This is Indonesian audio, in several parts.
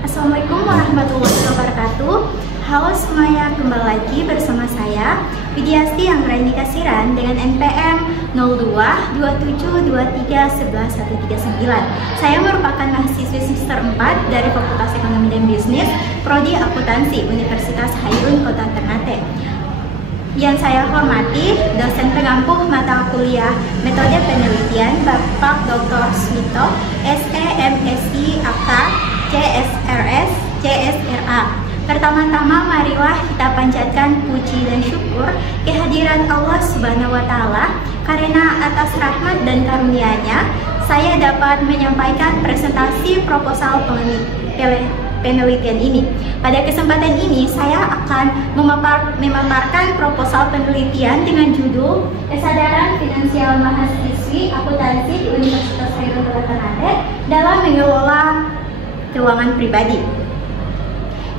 Assalamualaikum warahmatullahi wabarakatuh. Halo semuanya, kembali lagi bersama saya Widiasti Anggraini Kasiran dengan NPM 0227231139. Saya merupakan mahasiswi semester 4 dari Fakultas Ekonomi dan Bisnis, Prodi Akuntansi, Universitas Hairun Kota Ternate. Yang saya hormati dosen pengampu mata kuliah Metode Penelitian Bapak Dr. Smito, SE, MSI, AK, CSRS, CSRA. Pertama-tama marilah kita panjatkan puji dan syukur kehadiran Allah Subhanahu wa Ta'ala, karena atas rahmat dan karunia-Nya saya dapat menyampaikan presentasi proposal penelitian ini. Pada kesempatan ini saya akan memaparkan proposal penelitian dengan judul Kesadaran Finansial Mahasiswi Akuntansi di Universitas Hairun Kota Ternate dalam mengelola keuangan pribadi.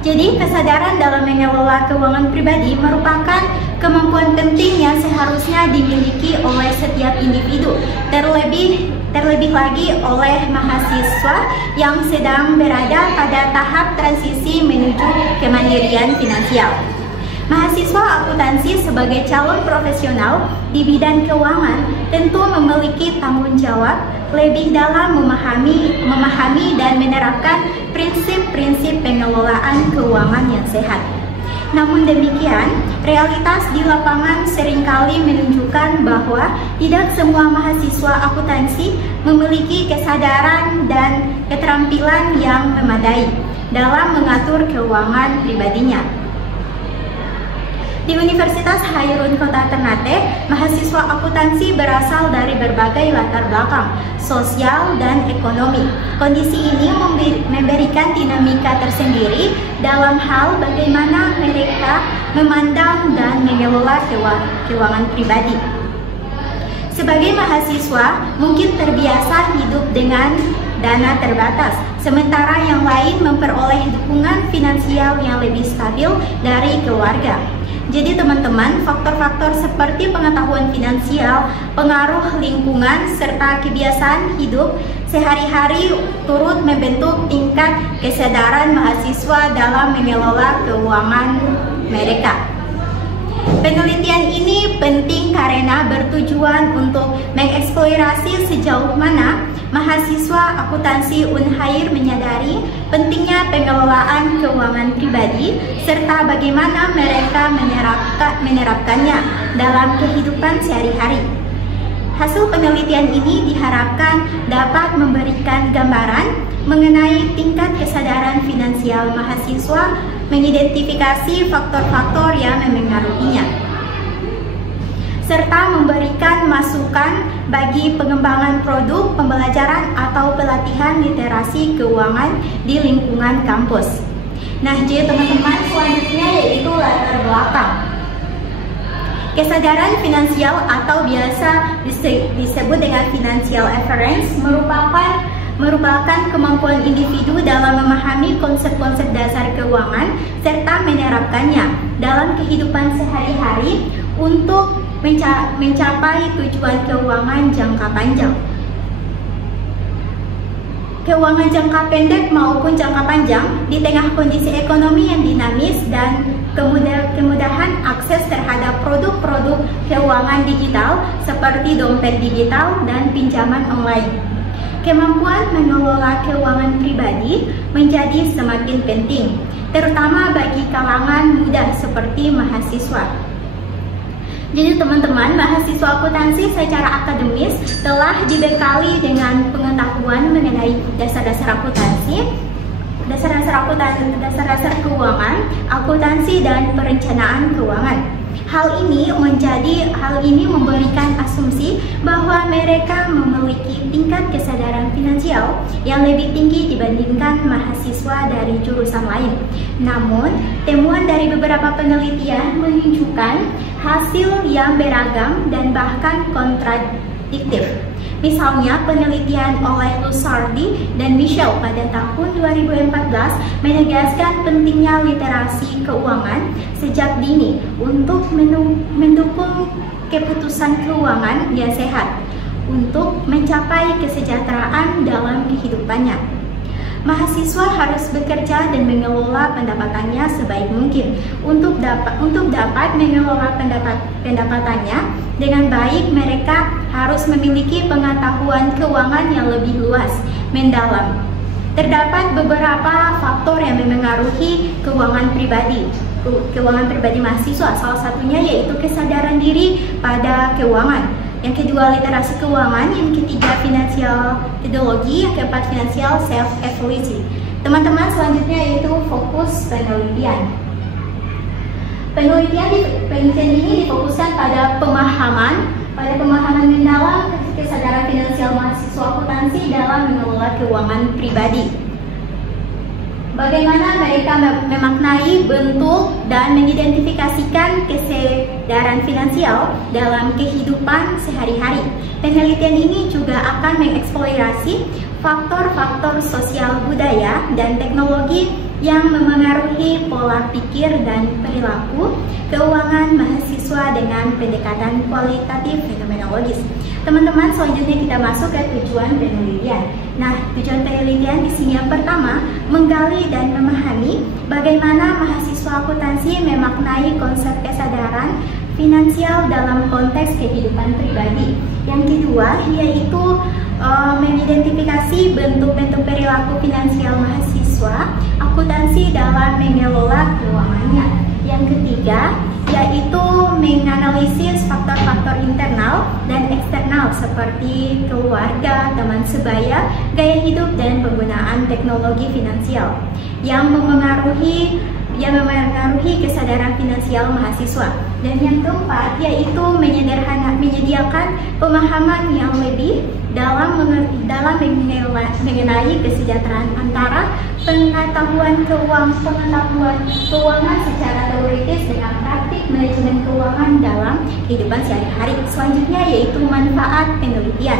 Jadi, kesadaran dalam mengelola keuangan pribadi merupakan kemampuan penting yang seharusnya dimiliki oleh setiap individu, terlebih lagi oleh mahasiswa yang sedang berada pada tahap transisi menuju kemandirian finansial. Mahasiswa akuntansi sebagai calon profesional di bidang keuangan tentu memiliki tanggung jawab lebih dalam memahami dan menerapkan prinsip-prinsip pengelolaan keuangan yang sehat. Namun demikian, realitas di lapangan seringkali menunjukkan bahwa tidak semua mahasiswa akuntansi memiliki kesadaran dan keterampilan yang memadai dalam mengatur keuangan pribadinya. Di Universitas Hairun Kota Ternate, mahasiswa akuntansi berasal dari berbagai latar belakang, sosial dan ekonomi. Kondisi ini memberikan dinamika tersendiri dalam hal bagaimana mereka memandang dan mengelola keuangan pribadi. Sebagai mahasiswa, mungkin terbiasa hidup dengan dana terbatas, sementara yang lain memperoleh dukungan finansial yang lebih stabil dari keluarga. Jadi teman-teman, faktor-faktor seperti pengetahuan finansial, pengaruh lingkungan, serta kebiasaan hidup sehari-hari turut membentuk tingkat kesadaran mahasiswa dalam mengelola keuangan mereka. Penelitian ini penting karena bertujuan untuk mengeksplorasi sejauh mana mahasiswa akuntansi Unhair menyadari pentingnya pengelolaan keuangan pribadi serta bagaimana mereka menerapkannya dalam kehidupan sehari-hari. Hasil penelitian ini diharapkan dapat memberikan gambaran mengenai tingkat kesadaran finansial mahasiswa, mengidentifikasi faktor-faktor yang memengaruhinya, serta memberikan masukan bagi pengembangan produk pembelajaran atau pelatihan literasi keuangan di lingkungan kampus. Nah, jadi teman-teman, selanjutnya yaitu latar belakang. Kesadaran finansial atau biasa disebut dengan financial awareness merupakan kemampuan individu dalam memahami konsep-konsep dasar keuangan serta menerapkannya dalam kehidupan sehari-hari untuk mencapai tujuan keuangan jangka panjang. Keuangan jangka pendek maupun jangka panjang di tengah kondisi ekonomi yang dinamis dan kemudahan akses terhadap produk-produk keuangan digital seperti dompet digital dan pinjaman online. Kemampuan mengelola keuangan pribadi menjadi semakin penting, terutama bagi kalangan muda seperti mahasiswa. Jadi teman-teman, mahasiswa akuntansi secara akademis telah dibekali dengan pengetahuan mengenai dasar-dasar akuntansi, dasar-dasar keuangan, akuntansi dan perencanaan keuangan. Hal ini memberikan asumsi bahwa mereka memiliki tingkat kesadaran finansial yang lebih tinggi dibandingkan mahasiswa dari jurusan lain. Namun, temuan dari beberapa penelitian menunjukkan hasil yang beragam dan bahkan kontradiktif. Misalnya, penelitian oleh Lusardi dan Michelle pada tahun 2014 menegaskan pentingnya literasi keuangan sejak dini untuk mendukung keputusan keuangan yang sehat untuk mencapai kesejahteraan dalam kehidupannya. Mahasiswa harus bekerja dan mengelola pendapatannya sebaik mungkin. Untuk dapat mengelola pendapatannya dengan baik, mereka harus memiliki pengetahuan keuangan yang lebih luas, mendalam. Terdapat beberapa faktor yang memengaruhi keuangan pribadi mahasiswa. Salah satunya yaitu kesadaran diri pada keuangan. Yang kedua, literasi keuangan. Yang ketiga, financial pedagogy. Yang keempat, financial self-evaluation. Teman-teman, selanjutnya yaitu fokus penelitian. Penelitian ini difokuskan pada pemahaman mendalam kesadaran finansial mahasiswa akuntansi dalam mengelola keuangan pribadi. Bagaimana mereka memaknai, bentuk, dan mengidentifikasikan kesadaran finansial dalam kehidupan sehari-hari. Penelitian ini juga akan mengeksplorasi faktor-faktor sosial budaya dan teknologi yang memengaruhi pola pikir dan perilaku keuangan mahasiswa dengan pendekatan kualitatif fenomenologis. Teman-teman, selanjutnya kita masuk ke tujuan penelitian. Nah, tujuan penelitian di sini yang pertama, menggali dan memahami bagaimana mahasiswa akuntansi memaknai konsep kesadaran finansial dalam konteks kehidupan pribadi. Yang kedua, yaitu mengidentifikasi bentuk-bentuk perilaku finansial mahasiswa akuntansi dalam mengelola keuangannya. Yang ketiga, yaitu menganalisis faktor-faktor internal dan eksternal seperti keluarga, teman sebaya, gaya hidup, dan penggunaan teknologi finansial yang memengaruhi kesadaran finansial mahasiswa. Dan yang keempat, yaitu menyediakan pemahaman yang lebih dalam mengenai kesejahteraan antara pengetahuan keuangan secara teoritis dengan praktik manajemen keuangan dalam kehidupan sehari-hari. Selanjutnya yaitu manfaat penelitian.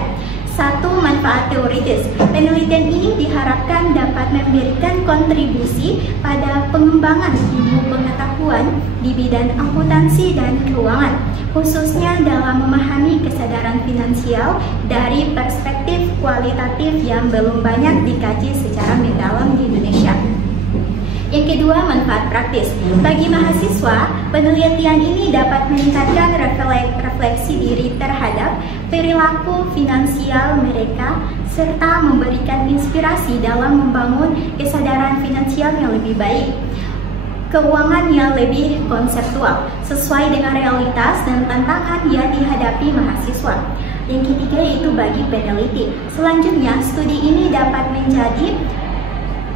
1. Manfaat teoritis. Penelitian ini diharapkan dapat memberikan kontribusi pada pengembangan ilmu pengetahuan di bidang akuntansi dan keuangan, khususnya dalam memahami kesadaran finansial dari perspektif kualitatif yang belum banyak dikaji secara mendalam di Indonesia. Yang kedua, manfaat praktis. Bagi mahasiswa, penelitian ini dapat meningkatkan refleksi diri terhadap perilaku finansial mereka serta memberikan inspirasi dalam membangun kesadaran finansial yang lebih baik, keuangan yang lebih konseptual, sesuai dengan realitas dan tantangan yang dihadapi mahasiswa. Yang ketiga yaitu bagi peneliti. Selanjutnya, studi ini dapat menjadi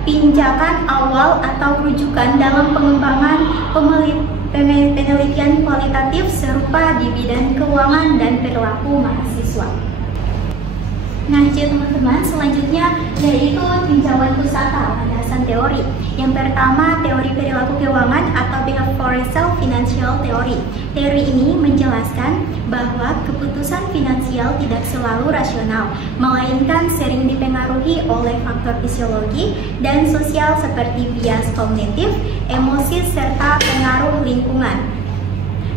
pinjakan awal atau rujukan dalam pengembangan penelitian kualitatif serupa di bidang keuangan dan perilaku mahasiswa. Nah, jadi teman-teman, selanjutnya yaitu tinjauan pusaka landasan teori. Yang pertama, teori perilaku keuangan atau behavioral financial theory. Teori ini menjelaskan bahwa keputusan finansial tidak selalu rasional, melainkan sering dipengaruhi oleh faktor fisiologi dan sosial seperti bias kognitif, emosi, serta pengaruh lingkungan.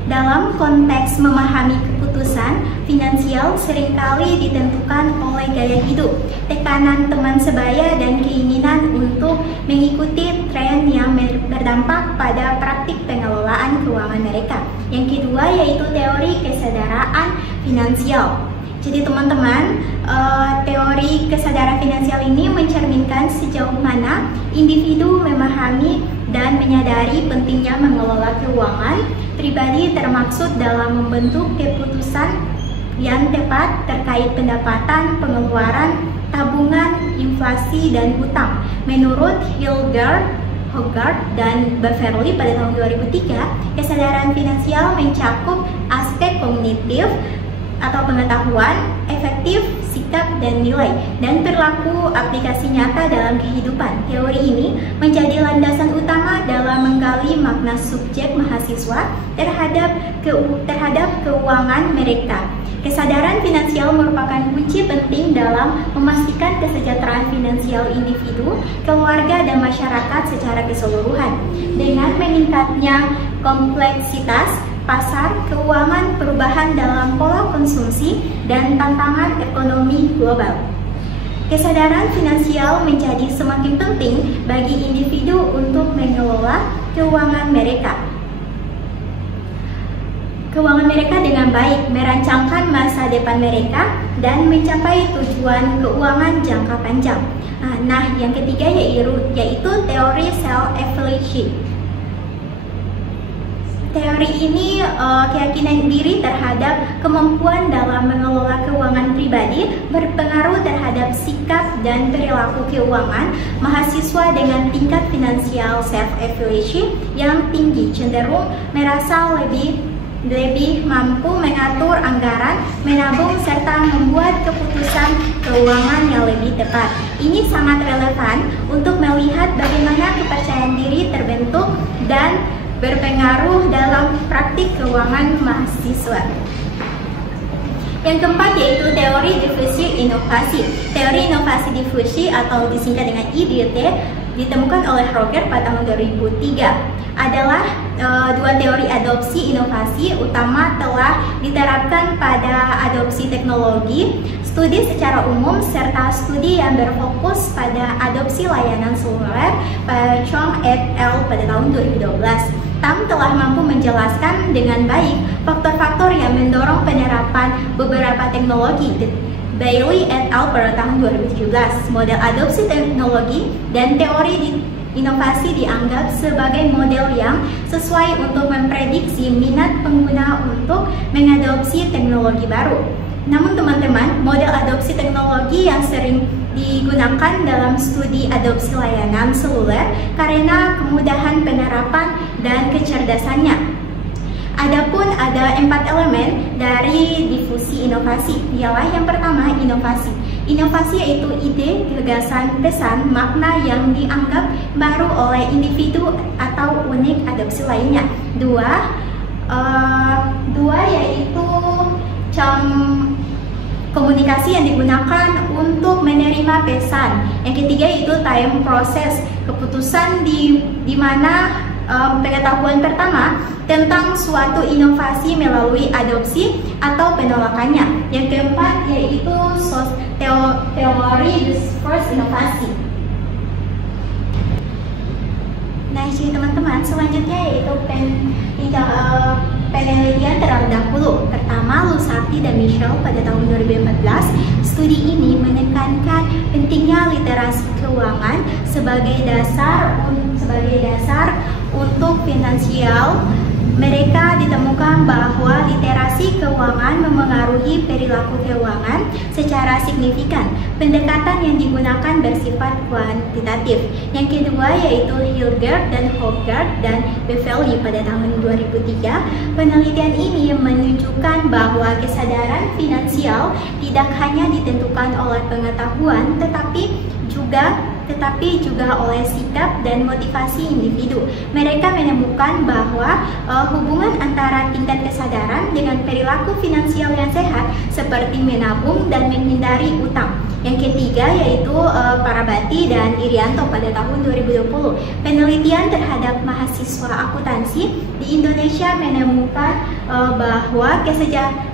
Dalam konteks memahami keputusan finansial seringkali ditentukan oleh gaya hidup, tekanan teman sebaya, dan keinginan untuk mengikuti tren yang berdampak pada praktik pengelolaan keuangan mereka. Yang kedua yaitu teori kesadaran finansial. Jadi teman-teman, teori kesadaran finansial ini mencerminkan sejauh mana individu memahami dan menyadari pentingnya mengelola keuangan pribadi, termaksud dalam membentuk keputusan yang tepat terkait pendapatan, pengeluaran, tabungan, inflasi, dan hutang. Menurut Hogarth dan Beverly pada tahun 2003, kesadaran finansial mencakup aspek kognitif atau pengetahuan, efektif, sikap, dan nilai, dan perilaku aplikasi nyata dalam kehidupan. Teori ini menjadi landasan utama dalam menggali makna subjek mahasiswa terhadap keuangan mereka. Kesadaran finansial merupakan kunci penting dalam memastikan kesejahteraan finansial individu, keluarga, dan masyarakat secara keseluruhan. Dengan meningkatnya kompleksitas pasar keuangan, perubahan dalam pola konsumsi, dan tantangan ekonomi global. Kesadaran finansial menjadi semakin penting bagi individu untuk mengelola keuangan mereka. Keuangan mereka dengan baik, merancangkan masa depan mereka, dan mencapai tujuan keuangan jangka panjang. Nah, yang ketiga yaitu teori self-efficacy. Teori ini keyakinan diri terhadap kemampuan dalam mengelola keuangan pribadi berpengaruh terhadap sikap dan perilaku keuangan mahasiswa dengan tingkat finansial self-efficacy yang tinggi cenderung merasa lebih mampu mengatur anggaran, menabung, serta membuat keputusan keuangan yang lebih tepat. Ini sangat relevan untuk melihat bagaimana kepercayaan diri terbentuk dan berpengaruh dalam praktik keuangan mahasiswa. Yang keempat yaitu teori difusi inovasi. Teori inovasi difusi atau disingkat dengan IDT ditemukan oleh Roger pada tahun 2003. Adalah dua teori adopsi inovasi utama telah diterapkan pada adopsi teknologi, studi secara umum, serta studi yang berfokus pada adopsi layanan seluler pada Chong et al. Pada tahun 2012. Tam telah mampu menjelaskan dengan baik faktor-faktor yang mendorong penerapan beberapa teknologi. Bailey et al. Pada tahun 2017, model adopsi teknologi dan teori inovasi dianggap sebagai model yang sesuai untuk memprediksi minat pengguna untuk mengadopsi teknologi baru. Namun teman-teman, model adopsi teknologi yang sering digunakan dalam studi adopsi layanan seluler karena kemudahan penerapan dan kecerdasannya. Adapun ada 4 elemen dari difusi inovasi. Ialah yang pertama, inovasi. Inovasi yaitu ide, gagasan, pesan, makna yang dianggap baru oleh individu atau unik adopsi lainnya. Dua yaitu komunikasi yang digunakan untuk menerima pesan. Yang ketiga yaitu time proses, keputusan di mana pengetahuan pertama tentang suatu inovasi melalui adopsi atau penolakannya. Yang keempat yaitu teori discourse inovasi. Nah, jadi teman-teman, selanjutnya yaitu penelitian terdahulu. Pertama, Lusardi dan Michel pada tahun 2014. Studi ini menekankan pentingnya literasi keuangan sebagai dasar untuk finansial. Mereka ditemukan bahwa literasi keuangan memengaruhi perilaku keuangan secara signifikan. Pendekatan yang digunakan bersifat kuantitatif. Yang kedua yaitu Hilgard dan Hogarth dan Beverly pada tahun 2003. Penelitian ini menunjukkan bahwa kesadaran finansial tidak hanya ditentukan oleh pengetahuan tetapi juga oleh sikap dan motivasi individu. Mereka menemukan bahwa hubungan antara tingkat kesadaran dengan perilaku finansial yang sehat seperti menabung dan menghindari utang. Yang ketiga yaitu Parabati dan Irianto pada tahun 2020. Penelitian terhadap mahasiswa akuntansi di Indonesia menemukan bahwa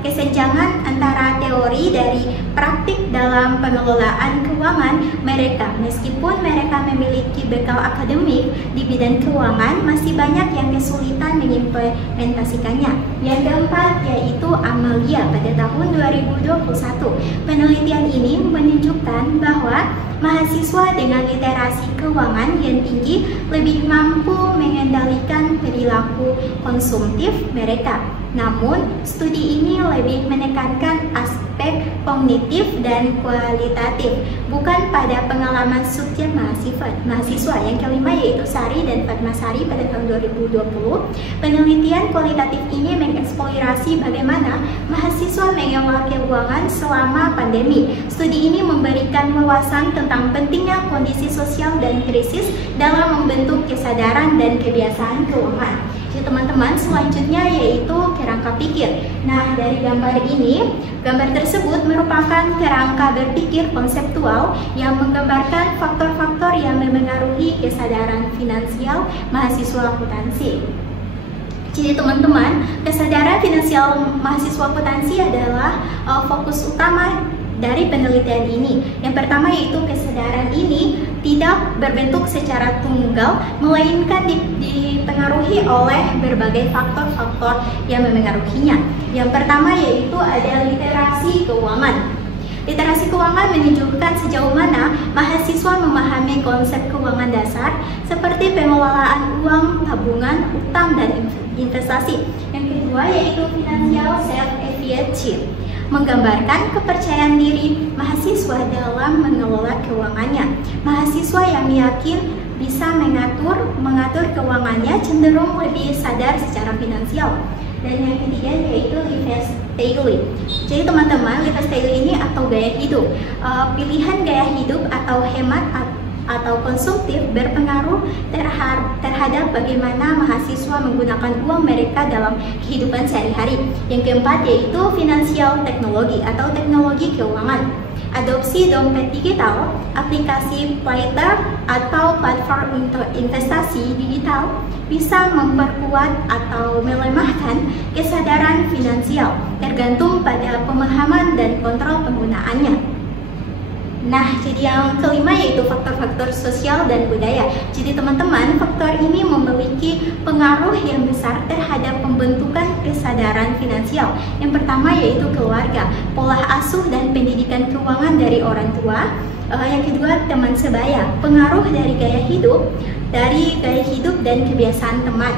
kesenjangan antara teori dari praktik dalam pengelolaan keuangan mereka. Meskipun mereka memiliki bekal akademik di bidang keuangan, masih banyak yang kesulitan mengimplementasikannya. Yang keempat yaitu Amalia pada tahun 2021. Penelitian ini menunjukkan bahwa mahasiswa dengan literasi keuangan yang tinggi lebih mampu mengendalikan perilaku konsumtif mereka. Namun, studi ini lebih menekankan aspek kognitif dan kualitatif, bukan pada pengalaman subjek mahasiswa. Yang kelima yaitu Sari dan Fatmasari pada tahun 2020. Penelitian kualitatif ini mengeksplorasi bagaimana mahasiswa mengelola keuangan selama pandemi. Studi ini memberikan wawasan tentang pentingnya kondisi sosial dan krisis dalam membentuk kesadaran dan kebiasaan keuangan. Jadi teman-teman, selanjutnya yaitu kerangka pikir. Nah, dari gambar tersebut merupakan kerangka berpikir konseptual yang menggambarkan faktor-faktor yang memengaruhi kesadaran finansial mahasiswa akuntansi. Jadi teman-teman, kesadaran finansial mahasiswa akuntansi adalah fokus utama dari penelitian ini. Yang pertama yaitu kesadaran ini tidak berbentuk secara tunggal, melainkan dipengaruhi oleh berbagai faktor-faktor yang memengaruhinya. Yang pertama yaitu ada literasi keuangan. Literasi keuangan menunjukkan sejauh mana mahasiswa memahami konsep keuangan dasar seperti pengelolaan uang, tabungan, utang, dan investasi. Yang kedua yaitu financial self-efficacy, menggambarkan kepercayaan diri mahasiswa dalam mengelola keuangannya. Mahasiswa yang yakin bisa mengatur keuangannya cenderung lebih sadar secara finansial. Dan yang ketiga yaitu lifestyle. Jadi teman-teman, lifestyle ini atau gaya hidup, pilihan gaya hidup atau hemat atau konsumtif berpengaruh terhadap bagaimana mahasiswa menggunakan uang mereka dalam kehidupan sehari-hari. Yang keempat yaitu finansial teknologi atau teknologi keuangan. Adopsi dompet digital, aplikasi paylater atau platform untuk investasi digital bisa memperkuat atau melemahkan kesadaran finansial, tergantung pada pemahaman dan kontrol penggunaannya. Nah, jadi yang kelima yaitu faktor-faktor sosial dan budaya. Jadi teman-teman, faktor ini memiliki pengaruh yang besar terhadap pembentukan kesadaran finansial. Yang pertama yaitu keluarga, pola asuh dan pendidikan keuangan dari orang tua. Yang kedua, teman sebaya, pengaruh dari gaya hidup dan kebiasaan teman.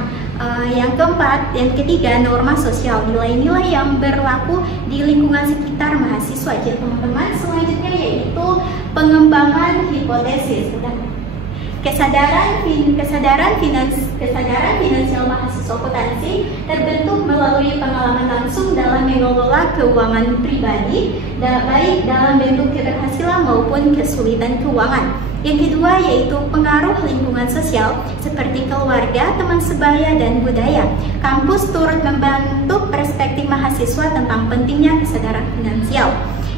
Yang ketiga, norma sosial, nilai-nilai yang berlaku di lingkungan sekitar mahasiswa. Jadi teman-teman, selanjutnya yaitu pengembangan hipotesis. Kesadaran finansial mahasiswa akuntansi terbentuk melalui pengalaman langsung dalam mengelola keuangan pribadi, baik dalam bentuk keberhasilan maupun kesulitan keuangan. Yang kedua yaitu pengaruh lingkungan sosial seperti keluarga, teman sebaya, dan budaya. Kampus turut membentuk perspektif mahasiswa tentang pentingnya kesadaran finansial.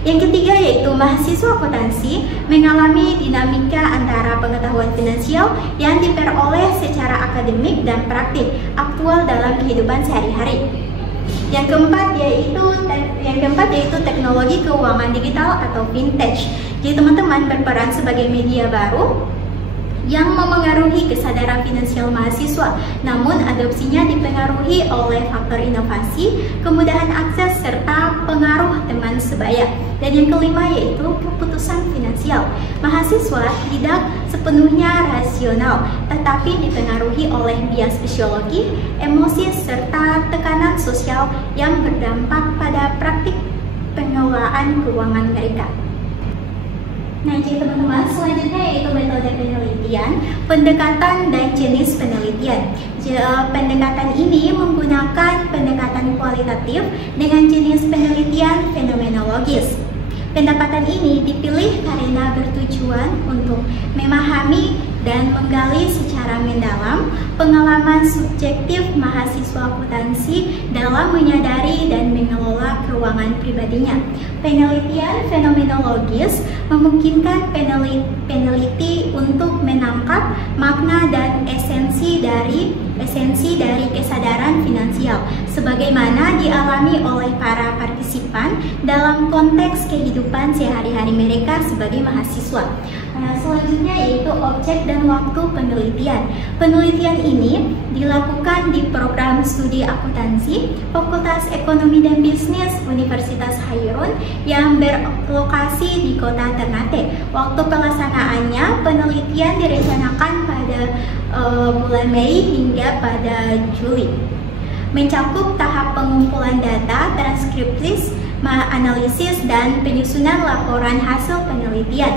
Yang ketiga yaitu mahasiswa akuntansi mengalami dinamika antara pengetahuan finansial yang diperoleh secara akademik dan praktik aktual dalam kehidupan sehari-hari. Yang keempat yaitu teknologi keuangan digital atau fintech. Jadi teman-teman berperan sebagai media baru yang memengaruhi kesadaran finansial mahasiswa, namun adopsinya dipengaruhi oleh faktor inovasi, kemudahan akses, serta pengaruh teman sebaya. Dan yang kelima yaitu keputusan finansial. Mahasiswa tidak sepenuhnya rasional, tetapi dipengaruhi oleh bias psikologi, emosi, serta tekanan sosial yang berdampak pada praktik pengelolaan keuangan mereka. Nah, jadi teman-teman, selanjutnya yaitu metode penelitian, pendekatan dan jenis penelitian. Pendekatan ini menggunakan pendekatan kualitatif dengan jenis penelitian fenomenologis. Pendekatan ini dipilih karena bertujuan untuk memahami dan menggali secara mendalam pengalaman subjektif mahasiswa akuntansi dalam menyadari dan mengelola keuangan pribadinya. Penelitian fenomenologis memungkinkan peneliti untuk menangkap makna dan esensi dari kesadaran finansial sebagaimana dialami oleh para partisipan dalam konteks kehidupan sehari-hari mereka sebagai mahasiswa. Selanjutnya yaitu objek dan waktu penelitian. Penelitian ini dilakukan di program studi akuntansi Fakultas Ekonomi dan Bisnis Universitas Hairun yang berlokasi di kota Ternate. Waktu pelaksanaannya, penelitian direncanakan pada bulan Mei hingga pada Juli. Mencakup tahap pengumpulan data, transkripsi, analisis, dan penyusunan laporan hasil penelitian.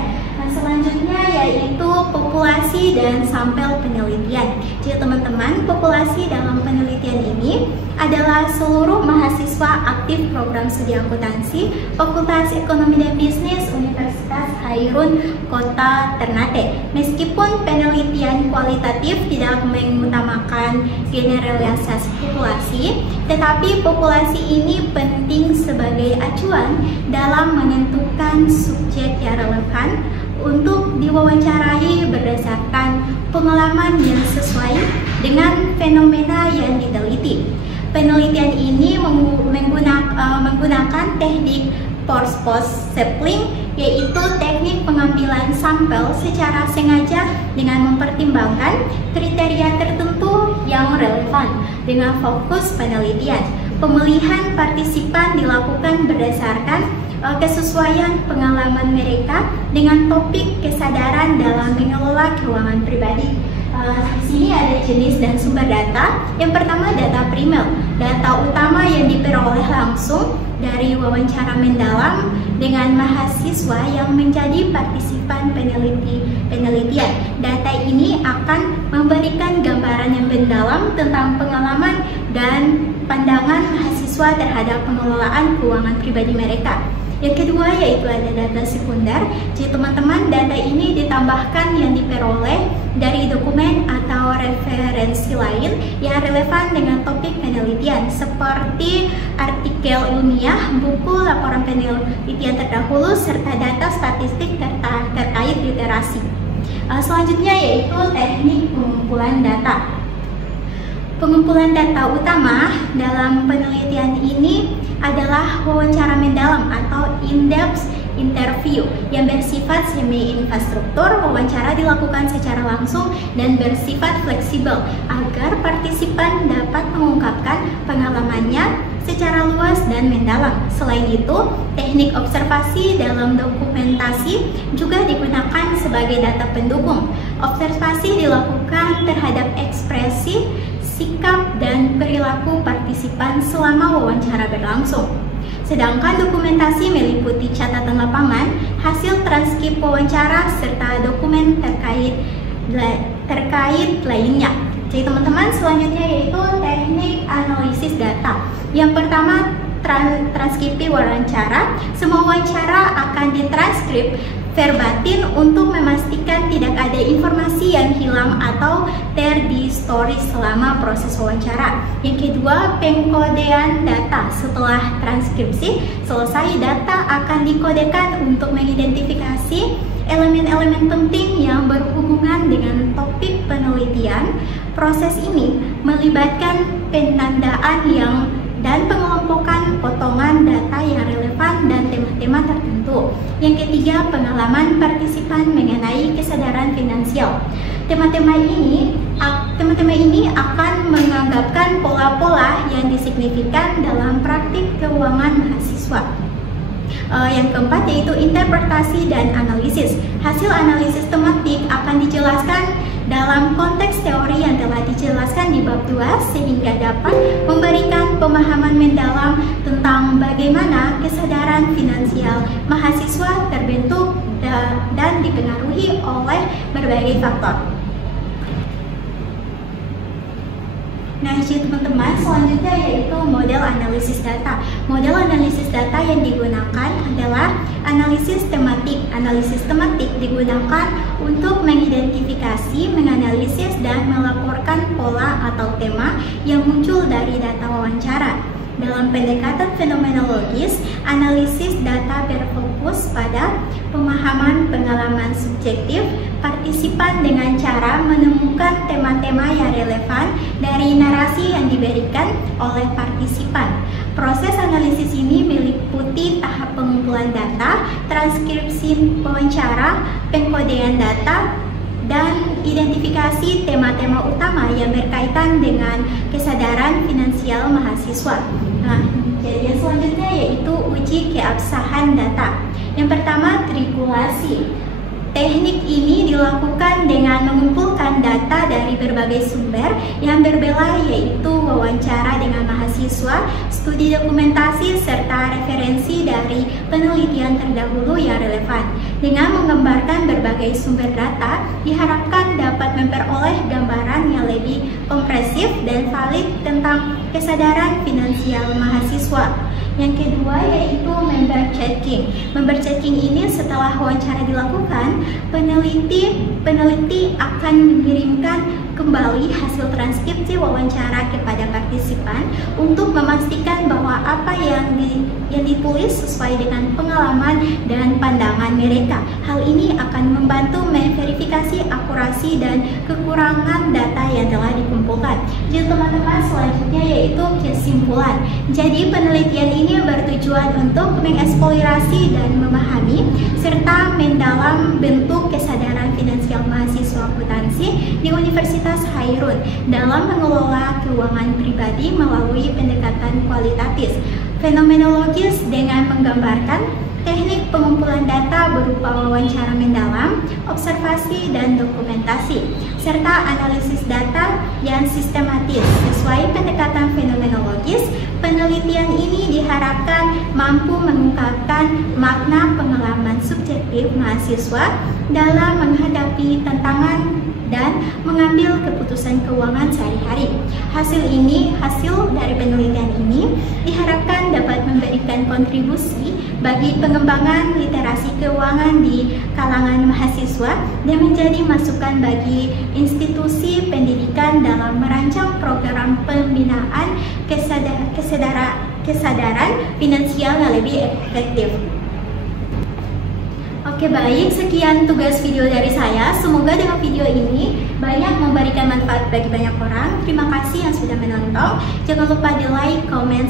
Selanjutnya yaitu populasi dan sampel penelitian. Jadi teman-teman, populasi dalam penelitian ini adalah seluruh mahasiswa aktif program studi akuntansi Fakultas Ekonomi dan Bisnis Universitas Hairun Kota Ternate. Meskipun penelitian kualitatif tidak mengutamakan generalisasi populasi, tetapi populasi ini penting sebagai acuan dalam menentukan subjek yang relevan untuk diwawancarai berdasarkan pengalaman yang sesuai dengan fenomena yang diteliti. Penelitian ini menggunakan teknik post sampling, yaitu teknik pengambilan sampel secara sengaja dengan mempertimbangkan kriteria tertentu yang relevan dengan fokus penelitian. Pemilihan partisipan dilakukan berdasarkan kesesuaian pengalaman mereka dengan topik kesadaran dalam mengelola keuangan pribadi. Di sini ada jenis dan sumber data. Yang pertama, data primer, data utama yang diperoleh langsung dari wawancara mendalam dengan mahasiswa yang menjadi partisipan penelitian. Data ini akan memberikan gambaran yang mendalam tentang pengalaman dan pandangan mahasiswa terhadap pengelolaan keuangan pribadi mereka. Yang kedua yaitu ada data sekunder. Jadi teman-teman, data ini ditambahkan yang diperoleh dari dokumen atau referensi lain yang relevan dengan topik penelitian seperti artikel ilmiah, buku, laporan penelitian terdahulu, serta data statistik terkait literasi. Selanjutnya yaitu teknik pengumpulan data. Pengumpulan data utama dalam penelitian ini adalah wawancara mendalam atau in-depth interview yang bersifat semi-infrastruktur. Wawancara dilakukan secara langsung dan bersifat fleksibel agar partisipan dapat mengungkapkan pengalamannya secara luas dan mendalam. Selain itu, teknik observasi dalam dokumentasi juga digunakan sebagai data pendukung. Observasi dilakukan terhadap ekspresi, sikap, dan perilaku partisipan selama wawancara berlangsung. Sedangkan dokumentasi meliputi catatan lapangan, hasil transkrip wawancara, serta dokumen terkait lainnya. Jadi teman-teman, selanjutnya yaitu teknik analisis data. Yang pertama, transkripi wawancara. Semua wawancara akan ditranskrip verbatim untuk memastikan tidak ada informasi yang hilang atau terdistorsi selama proses wawancara. Yang kedua, pengkodean data. Setelah transkripsi selesai, data akan dikodekan untuk mengidentifikasi elemen-elemen penting yang berhubungan dengan topik penelitian. Proses ini melibatkan penandaan dan pengelompokan potongan data yang relevan dan tema-tema tertentu. Yang ketiga, pengalaman partisipan mengenai kesadaran finansial. Tema-tema ini akan menganggapkan pola-pola yang disignifikan dalam praktik keuangan mahasiswa. Yang keempat yaitu interpretasi dan analisis. Hasil analisis tematik akan dijelaskan dalam konteks teori yang telah dijelaskan di bab 2 sehingga dapat memberikan pemahaman mendalam tentang bagaimana kesadaran finansial mahasiswa terbentuk dan dipengaruhi oleh berbagai faktor. Nah, jadi teman-teman, selanjutnya yaitu model analisis data. Model analisis data yang digunakan adalah analisis tematik. Analisis tematik digunakan untuk mengidentifikasi, menganalisis, dan melaporkan pola atau tema yang muncul dari data wawancara. Dalam pendekatan fenomenologis, analisis data berfokus pada pemahaman pengalaman subjektif partisipan dengan cara menemukan tema-tema yang relevan dari narasi yang diberikan oleh partisipan. Proses analisis ini meliputi tahap pengumpulan data, transkripsi wawancara, pengkodean data, dan identifikasi tema-tema utama yang berkaitan dengan kesadaran finansial mahasiswa. Nah, jadi yang selanjutnya yaitu uji keabsahan data. Yang pertama, triangulasi. Teknik ini dilakukan dengan mengumpulkan data dari berbagai sumber yang berbeda, yaitu wawancara dengan mahasiswa, studi dokumentasi, serta referensi dari penelitian terdahulu yang relevan. Dengan menggambarkan berbagai sumber data, diharapkan dapat memperoleh gambaran yang lebih komprehensif dan valid tentang kesadaran finansial mahasiswa. Yang kedua yaitu member checking. Member checking ini setelah wawancara dilakukan, peneliti akan mengirimkan ke kembali hasil transkripsi wawancara kepada partisipan untuk memastikan bahwa apa yang ditulis sesuai dengan pengalaman dan pandangan mereka. Hal ini akan membantu memverifikasi akurasi dan kekurangan data yang telah dikumpulkan. Jadi teman-teman, selanjutnya yaitu kesimpulan. Jadi penelitian ini bertujuan untuk mengeksplorasi dan memahami serta mendalam bentuk kesadaran finansial mahasiswa akuntansi di Universitas Hairun dalam mengelola keuangan pribadi melalui pendekatan kualitatif, fenomenologis dengan menggambarkan teknik pengumpulan data berupa wawancara mendalam, observasi, dan dokumentasi, serta analisis data yang sistematis. Sesuai pendekatan fenomenologis, penelitian ini diharapkan mampu mengungkapkan makna pengalaman subjektif mahasiswa dalam menghadapi tantangan dan mengambil keputusan keuangan sehari-hari. Hasil dari penelitian ini diharapkan dapat memberikan kontribusi bagi pengembangan literasi keuangan di kalangan mahasiswa dan menjadi masukan bagi institusi pendidikan dalam merancang program pembinaan kesadaran finansial yang lebih efektif. Oke, baik, sekian tugas video dari saya. Semoga dengan video ini banyak memberikan manfaat bagi banyak orang. Terima kasih yang sudah menonton. Jangan lupa di like, comment,